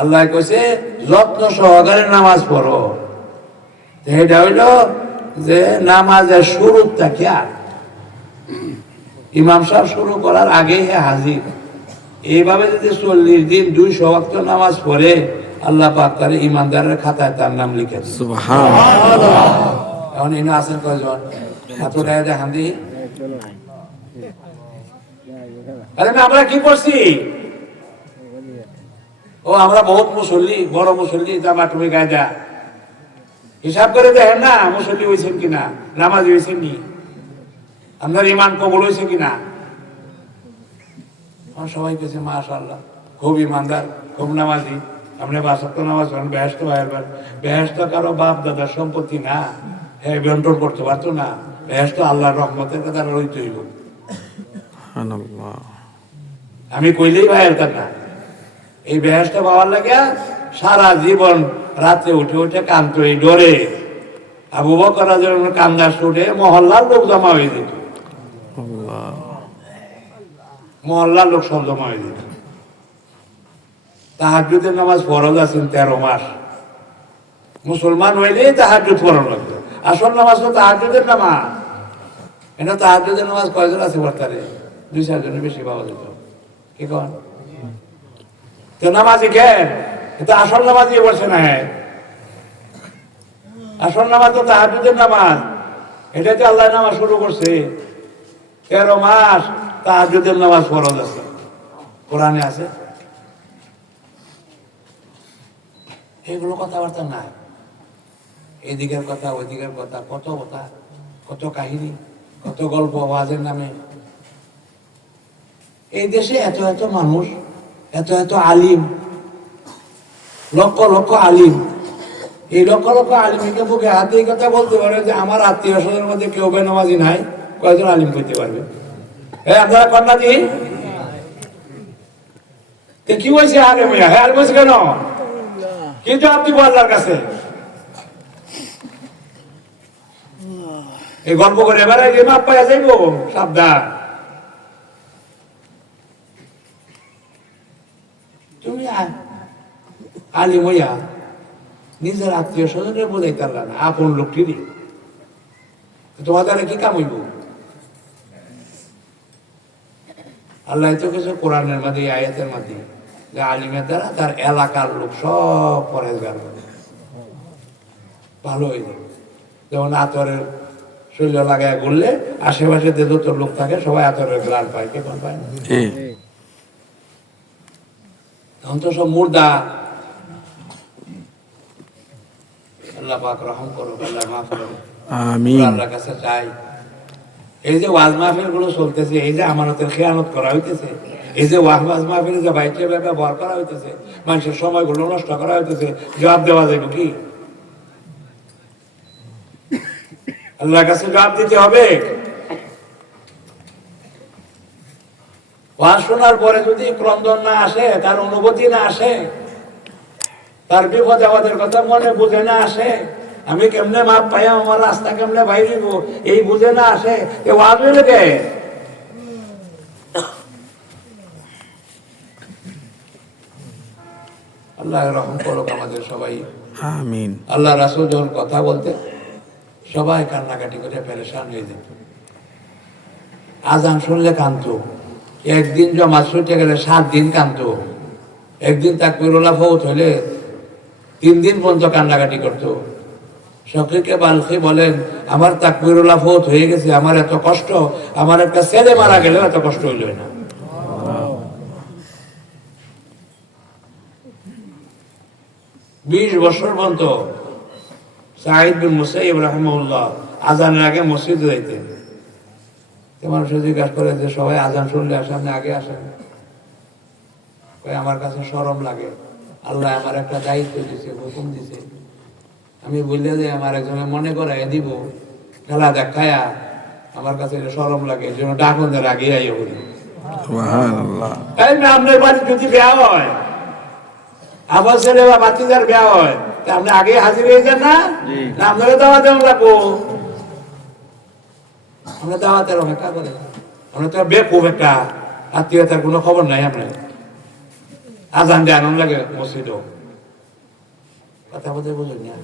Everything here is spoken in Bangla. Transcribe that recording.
আল্লাহ কইছে যত্ন সহকারে নামাজ পড়ো। এটা হইল যে নামাজের শুরু থাকিয়া ইমাম সাহেব শুরু করার আগে হে হাজির। এইভাবে যদি চল্লিশ দিন দুই ওয়াক্ত নামাজ পড়ে আল্লাহ পাক তার ইমানদারের খাতায় তার নাম লিখে। এখন ইনো আছেন কয়জন? দেখান দি। আরে আমরা কি করছি? ও আমরা বহুত মুসল্লি বড় মুসল্লি জামা তুমি গায়ে যা। হিসাব করে দেখেন না মুসল্লি হয়েছেন কিনা নামাজ হয়েছেন নি। আপনার ইমান কবল হয়েছে কিনা সবাই কেছে মাশাল্লাহ খুব ইমানদার খুব নামাজি। আপনি বাসত্ব নামাজ পড়েন বেহেস্ত ভাইয়ের বেহেস্ত কারও বাপ দাদার সম্পত্তি না। হ্যাঁ বন্টন করতে পারতো না। বেহেস্ত আল্লাহর রহমতের কথা রইতে হইব। আমি কইলেই ভাইয়ের কথা। এই বেহেস্ত পাওয়ার লাগে সারা জীবন রাতে উঠে উঠে কান্ত এই ডরে। আবু বকর কান্দা শুটে মহল্লার লোক জমা হয়ে যেত। মহল্লার লোক সব জমা হয়ে যেত। তাহাজুদের নামাজ ফরজ আছেন তেরো মাস। মুসলমান হইলেই তাহাজুদ ফরজ লাগতো আসল নামাজ তো তাহাজুদের নামাজ। এটা তাহাজুদের নামাজ কয়জন আছে বর্তারে? দুই চারজনের বেশি পাওয়া যেত। কি কন? তো নামাজি কেন এটা আসল নামাজি বলছে না আসল নামাজ তো তাহাজুদের নামাজ। এটাতে আল্লাহ নামাজ শুরু করছে, তেরো মাস তাহাজুদের নামাজ ফরজ আছে। কোরআনে আছে। এগুলো কথাবার্তা নাই। এদিকের কথা, ওইদিকের কথা, কত কথা, কত কাহিনী, কত গল্প আওয়াজের নামে। এই দেশে এত এত মানুষ এত এত আলিম। লক্ষ লক্ষ আলিম। এই লক্ষ লক্ষ আলিমকে বুকে হাতে এই কথা বলতে পারে যে আমার আত্মীয় স্বজনের মধ্যে কেউ বেনামাজি নাই, কয়জন আলিম করতে পারবে? হ্যাঁ আপনারা কন্যা দি কি বলছে আরে ভাইয়া হ্যাঁ আর কেন? কিন্তু আপনি আল্লাহর কাছে? এই গল্প করে এবারে যে মাপ পাইয়া যাইব, সাবধান। তুমি আ- আলিম হইয়া নিজের আত্মীয় স্বজনের বোঝাইতে পারলা না আপন লোকটিরই তোমার দ্বারা কি কাম হইব আল্লাহ তো কিছু কোরআনের এই আয়াতের মধ্যে যে আলিমের দ্বারা তার এলাকার লোক সব হবে ভালো হয়ে যাবে যেমন আতরের শৈল লাগায় ঘুরলে আশেপাশে যে যত লোক থাকে সবাই আতরের গ্রান পায় কে পায় না তখন তো সব মুর্দা। আল্লাহ পাক রহম করো আল্লাহ মাফ করো আমিন। আল্লাহর কাছে চাই এই যে ওয়াজ মাহফিলগুলো চলতেছে এই যে আমানতের খেয়ানত করা হইতেছে এই যে ওয়াজ ওয়াজ মাহফিল যে বাইকে ব্যবহার করা হইতেছে মানুষের সময়গুলো নষ্ট করা হইতেছে জবাব দেওয়া যাবে কি? আল্লাহর কাছে জবাব দিতে হবে। ওয়াজ শোনার পরে যদি ক্রন্দন না আসে তার অনুভূতি না আসে তার বিপদ আমাদের কথা মনে বুঝে না আসে আমি কেমনে মাপ পাই আমার রাস্তা কেমনে বাইরে এই বুঝে না আসে এ ওয়াজ হইলে কে? আল্লাহ রহম করুক আমাদের সবাই। আমিন। আল্লাহ রাসুল যখন কথা বলতে সবাই কান্নাকাটি করে পেরেশান হয়ে যেত। আজান শুনলে কান্ত একদিন জমা ছুটে গেলে সাত দিন কান্ত একদিন তাকবিরুল্লাহ ফৌত হলে তিন দিন পর্যন্ত কান্নাকাটি করতো। শকিকে বালকি বলেন, আমার তাকবিরুল্লাহ ফৌত হয়ে গেছে, আমার এত কষ্ট, আমার একটা ছেলে মারা গেলেও এত কষ্ট হইল না। বিশ বছর পর্যন্ত সাহিদ বিন মুসাইব রহমউল্লাহ আজানের আগে মসজিদে যাইতেন। মানুষ জিজ্ঞাসা করে যে সবাই আজান শুনলে সামনে আগে আসেন। আমার কাছে সরম লাগে। আল্লাহ আমার একটা দায়িত্ব দিছে হুকুম দিছে। আমি বললে যে আমার একজনে মনে করাই দিব খেলা দেখায়া আমার কাছে সরম লাগে এই জন্য ডাকনদের আগে আইয়া বলি। আপনার বাড়ি যদি বিয়া হয় আমার ছেলে বা বাচ্চাদের বিয়া হয় তা আপনি আগে হাজির হয়ে যান না? আপনারা দাওয়া দেওয়া লাগবো। আমরা দাওয়াতের অপেক্ষা করে। আমরা তো বেকুব একটা আত্মীয়তার কোনো খবর নাই আপনার আজান দেয় আনন্দ লাগে মসজিদও। কথা বলতে বুঝুন না।